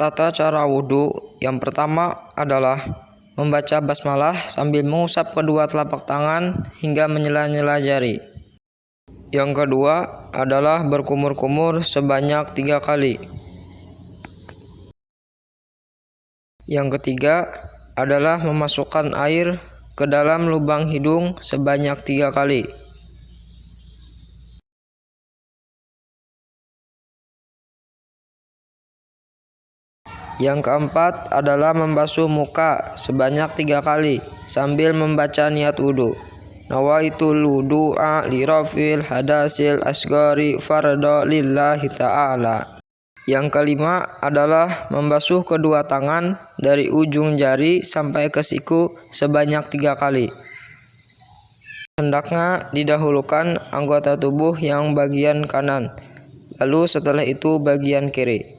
Tata cara wudhu yang pertama adalah membaca basmalah sambil mengusap kedua telapak tangan hingga menyela-nyela jari. Yang kedua adalah berkumur-kumur sebanyak 3 kali. Yang ketiga adalah memasukkan air ke dalam lubang hidung sebanyak 3 kali. Yang keempat adalah membasuh muka sebanyak 3 kali sambil membaca niat wudhu. Nawaitul wudu'a li rafil hadasil asgari farda lillahi ta'ala. Yang kelima adalah membasuh kedua tangan dari ujung jari sampai ke siku sebanyak 3 kali. Hendaknya didahulukan anggota tubuh yang bagian kanan, lalu setelah itu bagian kiri.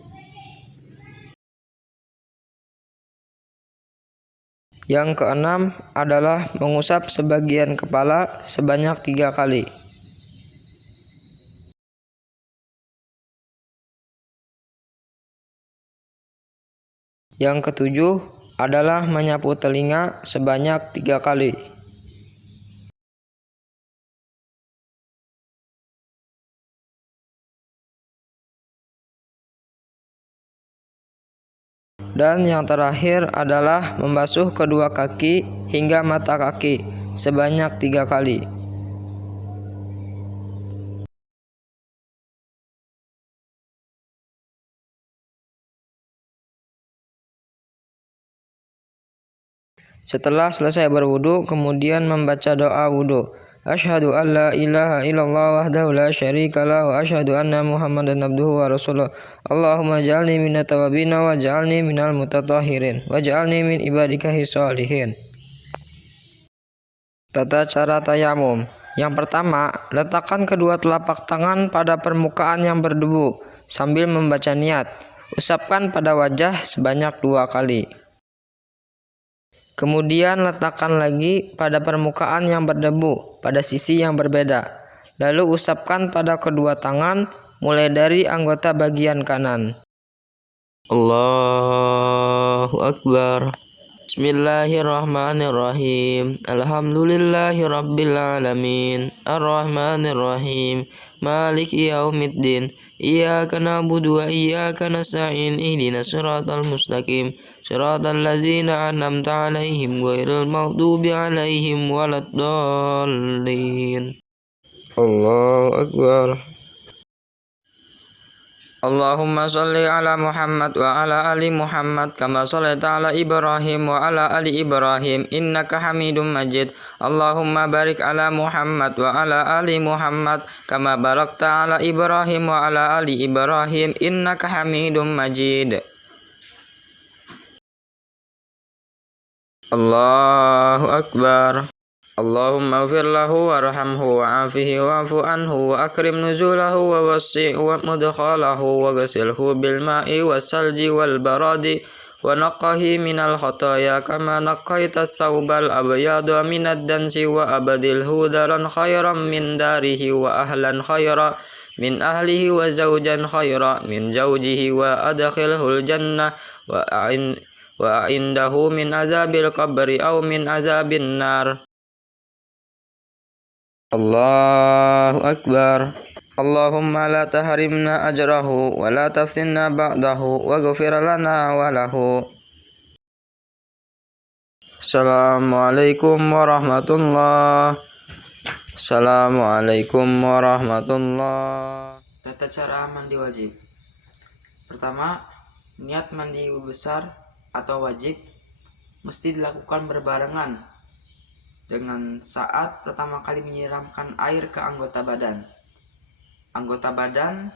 Yang keenam adalah mengusap sebagian kepala sebanyak 3 kali. Yang ketujuh adalah menyapu telinga sebanyak 3 kali. Dan yang terakhir adalah membasuh kedua kaki hingga mata kaki sebanyak 3 kali. Setelah selesai berwudu, kemudian membaca doa wudu. Asyhadu an la ilaha illallah wahdahu la syarikalah wa asyhadu anna Muhammadan abduhu wa rasuluh. Allahumma ja'alni minat tawabina wa ja'alni minal mutatahhirin wa ja'alni min ibadikahi sholihin. Tata cara tayamum. Yang pertama, letakkan kedua telapak tangan pada permukaan yang berdebu sambil membaca niat. Usapkan pada wajah sebanyak 2 kali. Kemudian letakkan lagi pada permukaan yang berdebu pada sisi yang berbeda. Lalu usapkan pada kedua tangan mulai dari anggota bagian kanan. Allahu Akbar. Bismillahirrahmanirrahim. Alhamdulillahirabbil alamin. Arrahmanirrahim. Maliki yaumiddin. Iyyaka na'budu wa iyyaka nasta'in. Ihdinas siratal mustaqim. Siratal ladzina an'amta 'alaihim ghairil maghdubi 'alaihim waladdallin. Allahu Akbar. Allahumma sholli ala Muhammad wa ala ali Muhammad kama shallaita ala Ibrahim wa ala ali Ibrahim innaka Hamidum Majid. Allahumma barik ala Muhammad wa ala ali Muhammad kama barakta ala Ibrahim wa ala ali Ibrahim innaka Hamidum Majid. Allahu Akbar. Allahumma ighfir lahu warhamhu wa'afihi wa'fu anhu wa akrim nuzulahu wa wasi' wa mudkhalahu wa ghasilhu bil ma'i wassalji wal baradi wa naqahi minal khataya kama naqaita as-sawbal abyada minad dansi wa abadilhu daran khairan min darihi wa ahlan khairan min ahlihi wa zawjan khairan min zawjihi wa adkhilhul jannah wa a'indahu min azabil qabri aw min azabin nar. Allahu Akbar. Allahumma la tahrimna ajrahu wa la taftinna ba'dahu wa ghfir lana wa lahu. Assalamualaikum warahmatullahi. Assalamualaikum warahmatullahi. Tata cara mandi wajib. Pertama, niat mandi besar atau wajib mesti dilakukan berbarengan dengan saat pertama kali menyiramkan air ke anggota badan. Anggota badan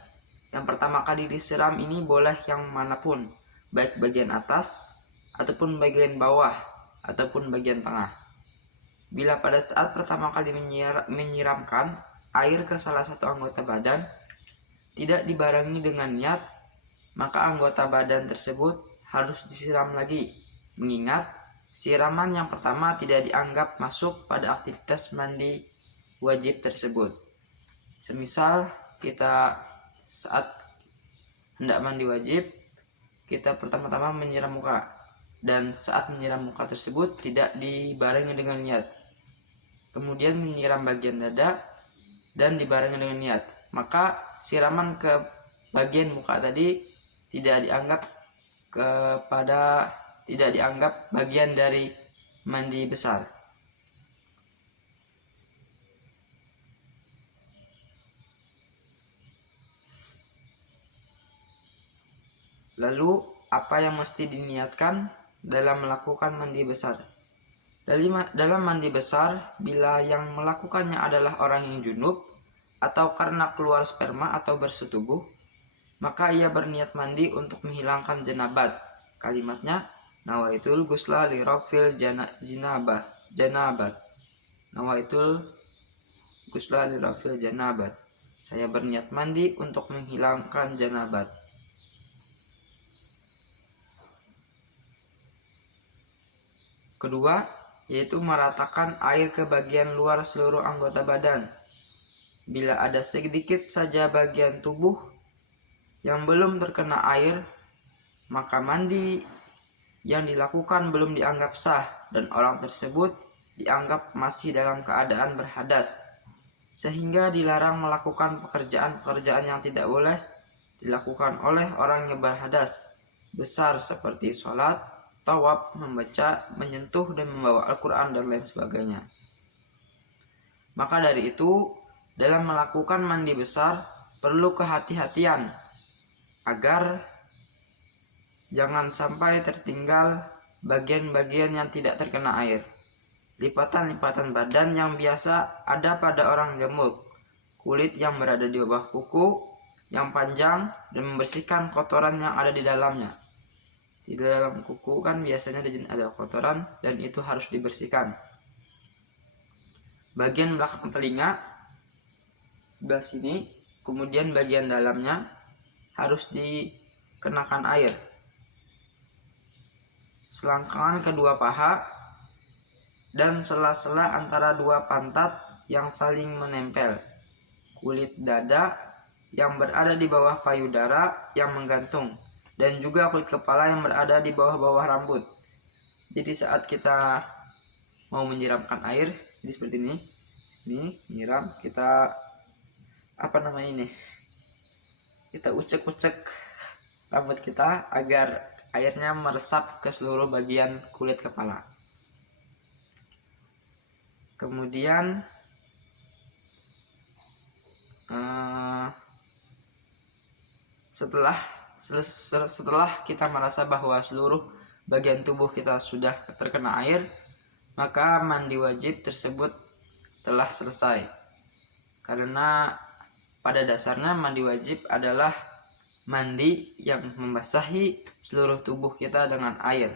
yang pertama kali disiram ini boleh yang manapun, baik bagian atas ataupun bagian bawah ataupun bagian tengah. Bila pada saat pertama kali menyiramkan air ke salah satu anggota badan tidak dibarengi dengan niat, maka anggota badan tersebut harus disiram lagi, mengingat siraman yang pertama tidak dianggap masuk pada aktivitas mandi wajib tersebut. Semisal kita saat hendak mandi wajib, kita pertama-tama menyiram muka, dan saat menyiram muka tersebut tidak dibarengi dengan niat. Kemudian menyiram bagian dada dan dibarengi dengan niat. Maka siraman ke bagian muka tadi tidak dianggap bagian dari mandi besar. Lalu apa yang mesti diniatkan dalam melakukan mandi besar? Dalam mandi besar, bila yang melakukannya adalah orang yang junub atau karena keluar sperma atau bersetubuh, maka ia berniat mandi untuk menghilangkan jenabat. Kalimatnya, nawaitul ghusla li rafil janabat. Nawaitul ghusla li rafil janabat. Saya berniat mandi untuk menghilangkan jenabat. Kedua, yaitu meratakan air ke bagian luar seluruh anggota badan. Bila ada sedikit saja bagian tubuh yang belum terkena air, maka mandi yang dilakukan belum dianggap sah dan orang tersebut dianggap masih dalam keadaan berhadas, sehingga dilarang melakukan pekerjaan-pekerjaan yang tidak boleh dilakukan oleh orang yang berhadas besar seperti sholat, tawaf, membaca, menyentuh, dan membawa Al-Quran dan lain sebagainya. Maka dari itu, dalam melakukan mandi besar perlu kehati-hatian agar jangan sampai tertinggal bagian-bagian yang tidak terkena air. Lipatan-lipatan badan yang biasa ada pada orang gemuk, kulit yang berada di bawah kuku yang panjang, dan membersihkan kotoran yang ada di dalamnya. Di dalam kuku kan biasanya ada kotoran dan itu harus dibersihkan. Bagian belakang telinga sebelah sini, kemudian bagian dalamnya harus dikenakan air. Selangkangan kedua paha dan sela-sela antara dua pantat yang saling menempel. Kulit dada yang berada di bawah payudara yang menggantung, dan juga kulit kepala yang berada di bawah-bawah rambut. Jadi saat kita mau menyiramkan air, jadi seperti ini. Ini nyiram, kita kita ucek-ucek rambut kita agar airnya meresap ke seluruh bagian kulit kepala. Kemudian setelah kita merasa bahwa seluruh bagian tubuh kita sudah terkena air, maka mandi wajib tersebut telah selesai. Karena pada dasarnya mandi wajib adalah mandi yang membasahi seluruh tubuh kita dengan air.